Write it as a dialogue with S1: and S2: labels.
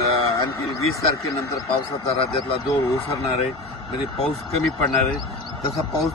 S1: आणखी वीस तारखेनंतर पावसाचा राज्यातला जोर ओसरणार आहे. म्हणजे पाऊस कमी पडणार आहे. तसा पाऊस